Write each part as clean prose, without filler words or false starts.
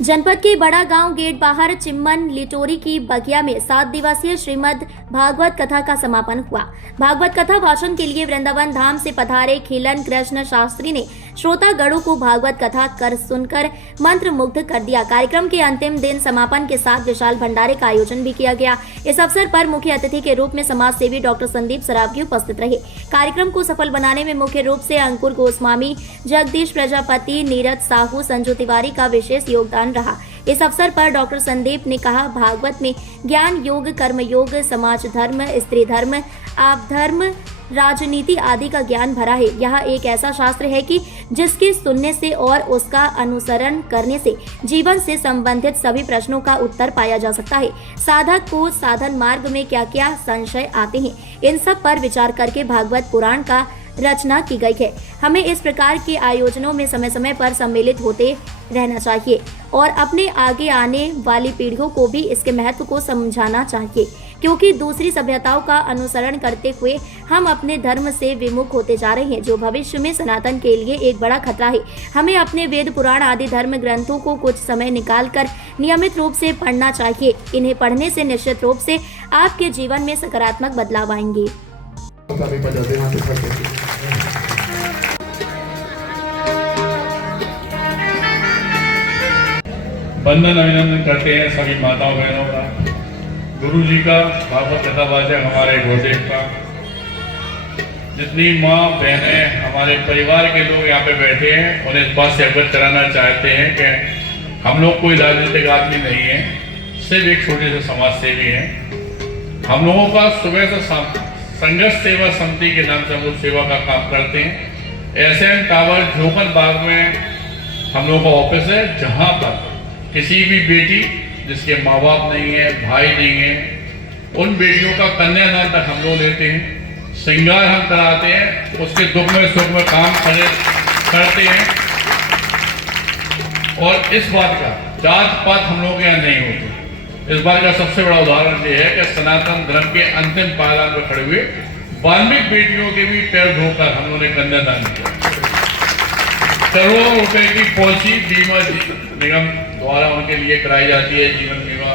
जनपद के बड़ा गांव गेट बाहर चिम्मन लिटोरी की बगिया में 7 दिवसीय श्रीमद् भागवत कथा का समापन हुआ। भागवत कथा भाषण के लिए वृंदावन धाम से पधारे खिलन कृष्ण शास्त्री ने श्रोतागणों को भागवत कथा कर सुनकर मंत्र मुग्ध कर दिया। कार्यक्रम के अंतिम दिन समापन के साथ विशाल भंडारे का आयोजन भी किया गया। इस अवसर पर मुख्य अतिथि के रूप में समाज सेवी डॉक्टर संदीप सरावगी उपस्थित रहे। कार्यक्रम को सफल बनाने में मुख्य रूप से अंकुर गोस्वामी, जगदीश प्रजापति, नीरज साहू, संजू तिवारी का विशेष योगदान रहा। इस अवसर पर डॉक्टर संदीप ने कहा, भागवत में ज्ञान योग, कर्म योग, समाज धर्म, स्त्री धर्म, आप धर्म, राजनीति आदि का ज्ञान भरा है। यह एक ऐसा शास्त्र है कि जिसके सुनने से और उसका अनुसरण करने से जीवन से संबंधित सभी प्रश्नों का उत्तर पाया जा सकता है। साधक को साधन मार्ग में क्या क्या संशय आते हैं, इन सब पर विचार करके भागवत पुराण का रचना की गई है। हमें इस प्रकार के आयोजनों में समय समय पर सम्मिलित होते रहना चाहिए और अपने आगे आने वाली पीढ़ियों को भी इसके महत्व को समझाना चाहिए, क्योंकि दूसरी सभ्यताओं का अनुसरण करते हुए हम अपने धर्म से विमुख होते जा रहे हैं, जो भविष्य में सनातन के लिए एक बड़ा खतरा है। हमें अपने वेद पुराण आदि धर्म ग्रंथों को कुछ समय निकालकर नियमित रूप से पढ़ना चाहिए। इन्हें पढ़ने से निश्चित रूप से आपके जीवन में सकारात्मक बदलाव आएंगे। वंदन अभिनंदन करते हैं सभी माताओं बहनों का, गुरु जी का, भागवत कथा वाचक हमारे गुरुदेव का, जितनी माँ बहनें हमारे परिवार के लोग यहाँ पे बैठे हैं उन्हें इस बात से अवगत कराना चाहते हैं कि हम लोग कोई राजनीतिक आदमी नहीं है, सिर्फ एक छोटे से समाज सेवी हैं। हम लोगों का सुबह से संघर्ष सेवा समिति के नाम से हम लोग सेवा का काम करते हैं। एसएन टावर झोकन बाग में हम लोगों का ऑफिस है, जहाँ पर किसी भी बेटी जिसके माँ बाप नहीं है, भाई नहीं है, उन बेटियों का कन्यादान तक हम लोग लेते हैं, श्रृंगार हम कराते हैं, उसके दुख में सुख में काम करते हैं। और इस बात का जात पात हम लोग यहाँ नहीं होते। इस बात का सबसे बड़ा उदाहरण ये है कि सनातन धर्म के अंतिम पायदान पर खड़े हुए वाल्मीकि बेटियों के भी पैर धोकर हम लोगों ने कन्यादान किया। करोड़ों रुपए की पॉलिसी बीमा निगम द्वारा उनके लिए कराई जाती है, जीवन बीमा।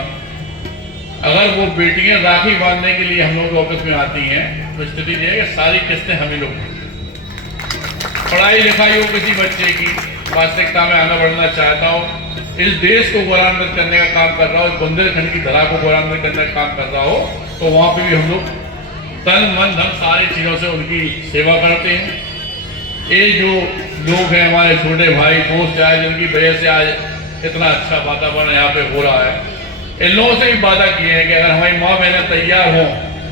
अगर वो बेटियां राखी बांधने के लिए हम लोग के ऑफिस में आती हैं तो स्थिति ये है कि सारी किस्तें हम ही लोग, पढ़ाई लिखाई हो किसी बच्चे की, वास्तविकता में आना बढ़ना चाहता हो, इस देश को गौरवान्वित करने का काम कर रहा हो, बुंदेलखंड की धरा को गौरवान्वित करने का काम कर रहा हो, तो वहां पे भी हम लोग तन मन धन सारी चीजों से उनकी सेवा करते हैं। ये जो लोग हैं हमारे छोटे भाई दोस्त आए, जिनकी वजह से आज इतना अच्छा वातावरण यहाँ पे हो रहा है, इन लोगों से भी वादा किए हैं कि अगर हमारी माँ बहनें तैयार हो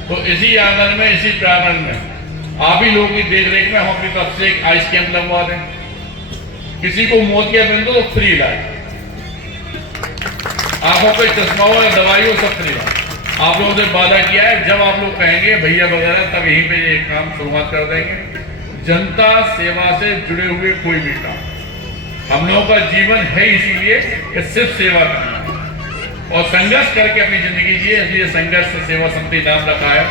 तो इसी आंगन में, इसी प्रांगण में आप ही लोगों की देख रेख में हम अपनी तरफ से एक आइस कैंप लगवा दें। किसी को मोतिया बिंदु तो फ्री इलाज, आंखों पे चश्मा हो या दवाई हो, सब फ्री इलाज। आप लोगों से वादा किया है, जब आप लोग कहेंगे भैया वगैरह, तब यहीं पे ये काम शुरुआत कर देंगे। जनता सेवा से जुड़े हुए कोई भी काम, हम लोगों का जीवन है इसीलिए कि सिर्फ सेवा करना है और संघर्ष करके अपनी जिंदगी जिए, इसलिए संघर्ष सेवा समिति नाम रखा है।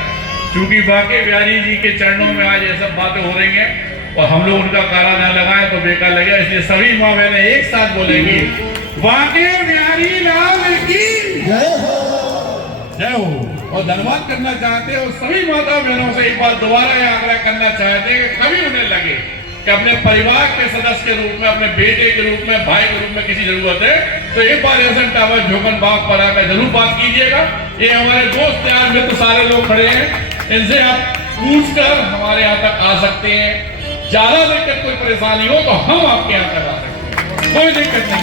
क्योंकि बांके बिहारी जी के चरणों में आज ये सब बातें हो रही हैं और हम लोग उनका कारा न लगाए तो बेकार लगेगा, इसलिए सभी माँ बहनें एक साथ बोलेंगी, बांके बिहारी लाल की जय हो, जय हो। और धन्यवाद करना चाहते हैं और सभी माता बहनों से एक बार दोबारा यह आग्रह करना चाहते हैं कि कभी उन्हें लगे कि अपने परिवार के सदस्य के रूप में, अपने बेटे के रूप में, भाई के रूप में किसी जरूरत है तो एक बार एसएन टावर झोकन बाग पर आकर जरूर बात कीजिएगा। ये हमारे दोस्त यार मित्र सारे लोग खड़े हैं, इनसे आप पूछकर हमारे यहाँ तक आ सकते हैं। ज्यादा दिक्कत कोई परेशानी हो तो हम आपके यहाँ तक आ सकते हैं, कोई दिक्कत नहीं।